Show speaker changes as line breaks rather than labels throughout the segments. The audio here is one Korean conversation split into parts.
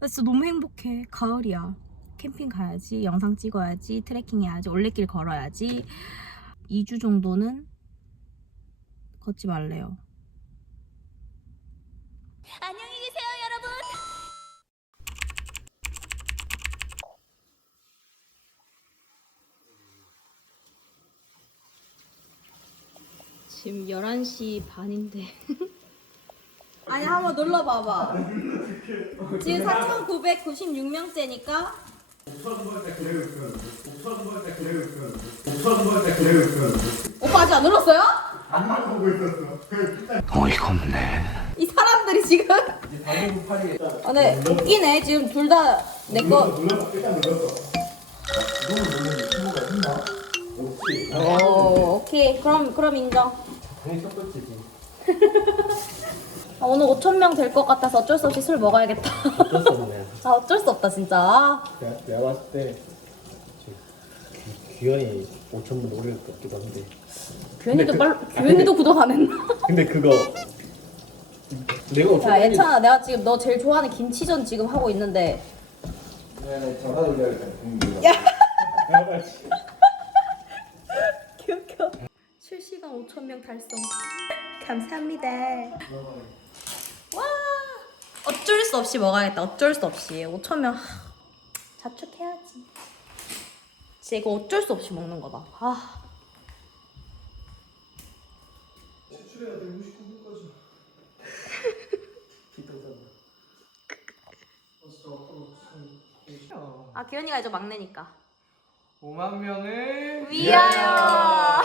나 진짜 너무 행복해. 가을이야. 캠핑 가야지, 영상 찍어야지, 트레킹 해야지, 올레길 걸어야지. 2주 정도는 걷지 말래요.
안녕히 계세요, 여러분.
지금 11시 반인데. 아니, 한번 눌러 봐봐. 지금 4,996명째니까. 오빠 아직 안 눌렀어요?
어이가 없네.
이 사람들이 지금. 아, 네, 웃기네. 지금 둘 다 내 거. 오, 오케이. 그럼, 그럼 인정. 아, 오늘 5천 명 될 것 같아서 어쩔 수 없이 술 먹어야겠다.
어쩔 수 없네.
아, 어쩔 수 없다 진짜. 아,
내가, 내가 봤을 때 귀- 귀현이 5천 분 노릴 것 같기도 한데.
규현이도
그-
빨, 규현이도 구독 안 했나?
근데 그거 내가 5천
야, 예찬아, 내가 지금 너 제일 좋아하는 김치전 지금 하고 있는데.
네, 전화 올려야겠다.
귀엽겨. 실시간 5천 명 달성. 감사합니다. 와, 어쩔 수 없이 먹어야겠다. 어쩔 수 없이 5천 명 하, 자축해야지. 진짜 이거 어쩔 수 없이 먹는 거다. 아. 아 규현이가 이제 막내니까.
5만 명을
위하여.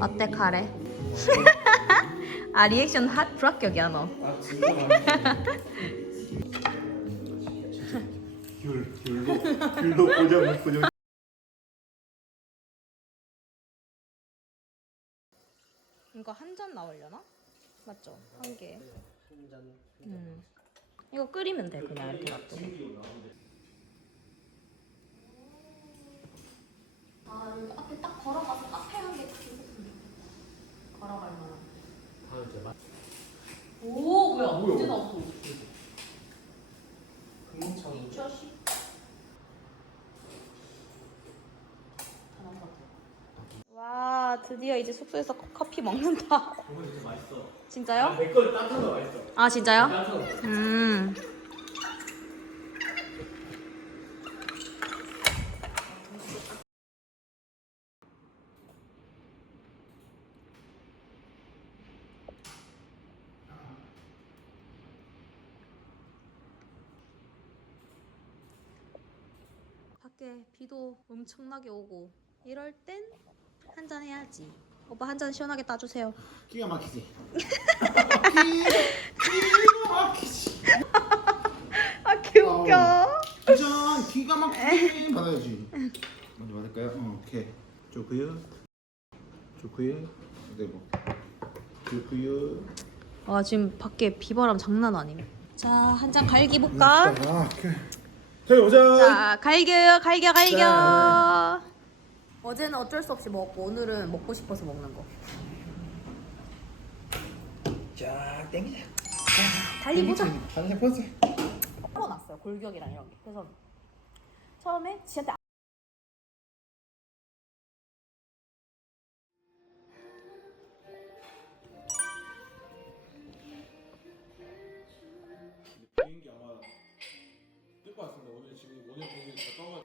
어때 카레? 아 리액션 핫 불합격이야 너.
귤 귤로 귤로 보자 보자.
이거 한 잔 나오려나? 맞죠? 한 개. 음. 이거 끓이면 돼 그냥 이렇게 놔두고. 아 여기 앞에 딱 걸어가서 카페 한개 걸어갈 만한.
다음 주에 맛.
오 뭐야? 언제 나왔어?
금붕청.
2010. 와 드디어 이제 숙소에서 커피 먹는다.
그거 진짜 맛있어.
진짜요?
내거 따뜻한 거 맛있어.
아 진짜요?
따뜻한 거.
음. 밖에 비도 엄청나게 오고 이럴 땐 한 잔 해야지. 오빠 한 잔 시원하게 따주세요.
기가 막히지.
아 개웃겨.
짠 기가 막히게 받아야지. 먼저 받을까요? 어, 오케이. 좋고요. 좋고요. 네 뭐. 좋고요.
와 지금 밖에 비바람 장난 아님. 자 한 잔 갈기 볼까?
아, 오케이. 자 보자.
자 갈겨요 갈겨 갈겨. 어제는 어쩔 수 없이 먹고 오늘은 먹고 싶어서 먹는 거.
자 땡기자.
달리 보자.
한세 포즈.
풀어놨어요 골격이랑 이런 게. 그래서 처음에 지한테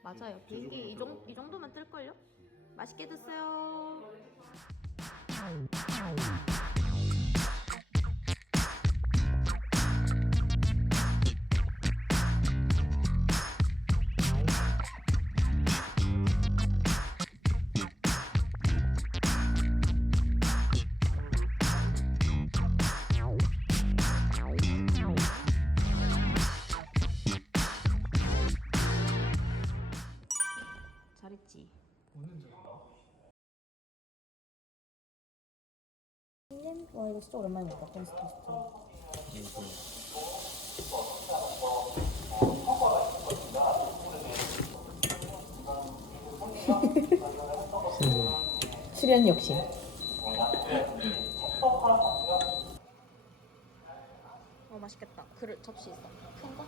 맞아요. 비행기 이, 정, 이 정도면 뜰걸요? 맛있게 드세요. 있지. 와 이거 진짜 오랜만에 먹다 콘스트. 수련 욕심. 어 맛있겠다. 그릇 접시 있어. 큰 거?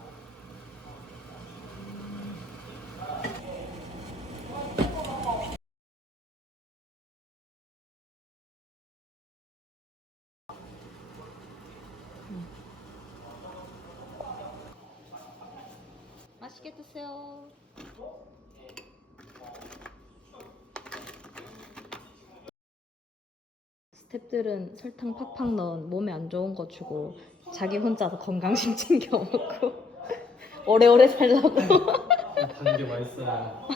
맛있게 드세요. 스탭들은 설탕 팍팍 넣은 몸에 안 좋은 거 주고 자기 혼자서 건강식 챙겨 먹고 오래오래 살라고.
단게 맛있어요.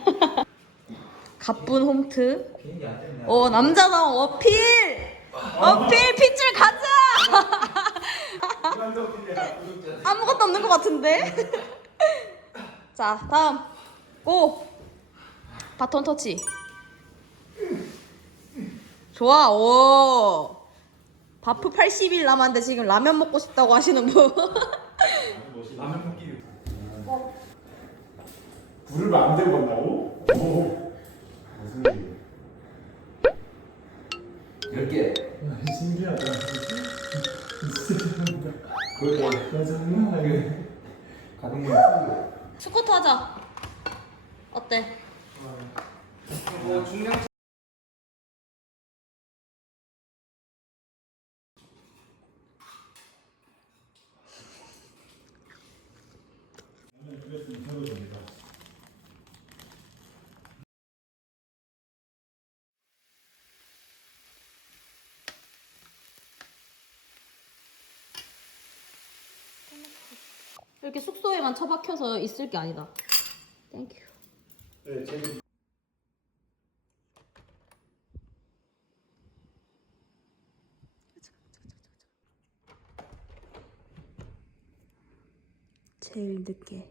가쁜 홈트. 어 남자다운 어필! 어필! 핏줄 가자! 아무것도 없는 것 같은데 자 다음 고 바톤 터치 좋아 오 바프 80일 남았는데 지금 라면 먹고 싶다고 하시는 분
라면 먹기.
불을 마음대로 건다고? 오. 무슨 일이야?
몇 개?
신기하다.
그것도
나 장난하게.
가는 건
스쿼트 하자 어때?
뭐 중량
그랬으면 저도 됩니다.
이렇게 숙소에만 처박혀서 있을 게 아니다 땡큐
네, 재밌.
제일 늦게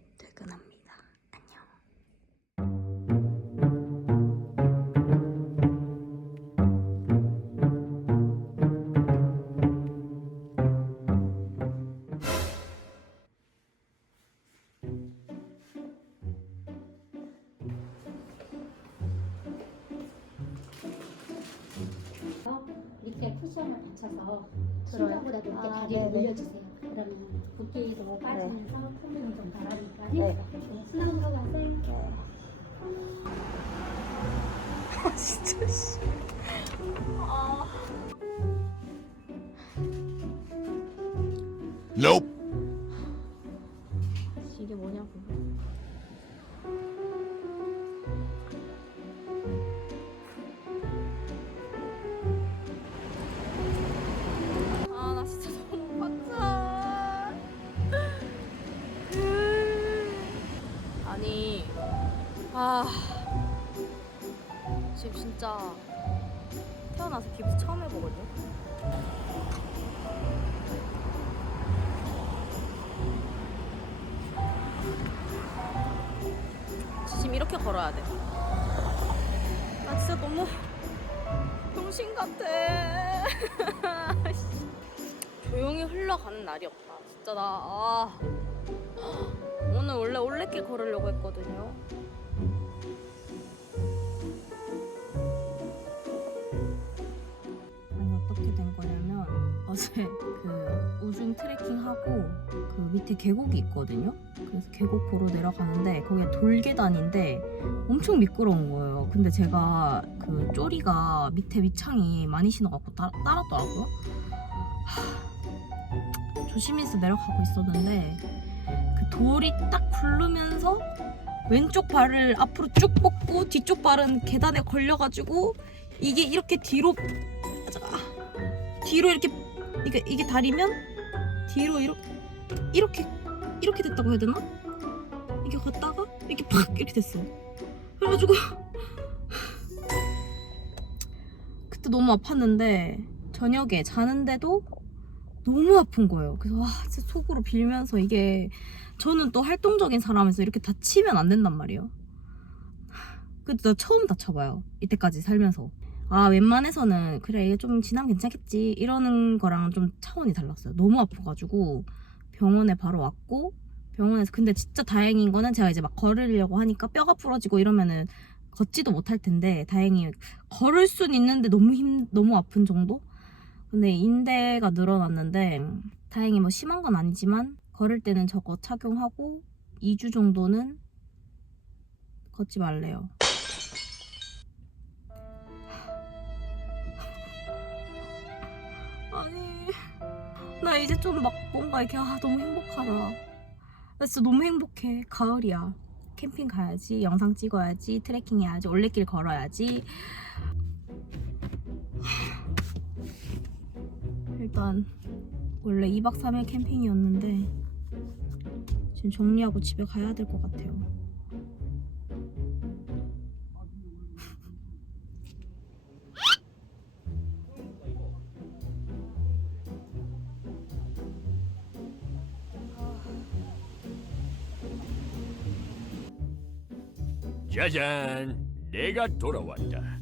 높게
아,
다리를
네네.
올려주세요. 그러면 붓기도 빠지면서 콧물이 좀 덜하니까
네.
순환으로 가세요.
진짜 씨. 아. 아. 지금 진짜 태어나서 기부 처음 해보거든. 지금 이렇게 걸어야 돼. 나 진짜 너무 병신 같아. 조용히 흘러가는 날이 없다. 진짜 나 아. 오늘 원래 올레길 걸으려고 했거든요. 어제 그 우중 트레킹하고 그 밑에 계곡이 있거든요. 그래서 계곡 보러 내려가는데 거기가 돌계단인데 엄청 미끄러운 거예요. 근데 제가 그 쪼리가 밑에 밑창이 많이 신어갖고 따, 따랐더라고요. 하, 조심해서 내려가고 있었는데 그 돌이 딱 굴르면서 왼쪽 발을 앞으로 쭉 뻗고 뒤쪽 발은 계단에 걸려가지고 이게 이렇게 뒤로 잠깐. 뒤로 이렇게 이게 이게 다리면 뒤로 이렇게 이렇게 이렇게 됐다고 해야 되나? 이게 갔다가 이렇게 팍 이렇게 됐어. 그래가지고 그때 너무 아팠는데 저녁에 자는데도 너무 아픈 거예요. 그래서 와 진짜 속으로 빌면서 이게 저는 또 활동적인 사람에서 이렇게 다치면 안 된단 말이에요. 그래도 나 처음 다쳐봐요. 이때까지 살면서. 아 웬만해서는 그래 좀 지나면 괜찮겠지 이러는 거랑 좀 차원이 달랐어요. 너무 아파가지고 병원에 바로 왔고 병원에서 근데 진짜 다행인 거는 제가 이제 막 걸으려고 하니까 뼈가 부러지고 이러면은 걷지도 못할 텐데 다행히 걸을 순 있는데 너무 힘 너무 아픈 정도? 근데 인대가 늘어났는데 다행히 뭐 심한 건 아니지만 걸을 때는 저거 착용하고 2주 정도는 걷지 말래요. 나 이제 좀 막 뭔가 이렇게 아 너무 행복하다. 나 진짜 너무 행복해. 가을이야. 캠핑 가야지, 영상 찍어야지, 트레킹 해야지, 올레길 걸어야지. 일단 원래 2박 3일 캠핑이었는데 지금 정리하고 집에 가야 될 것 같아요.
짜잔, 내가 돌아왔다.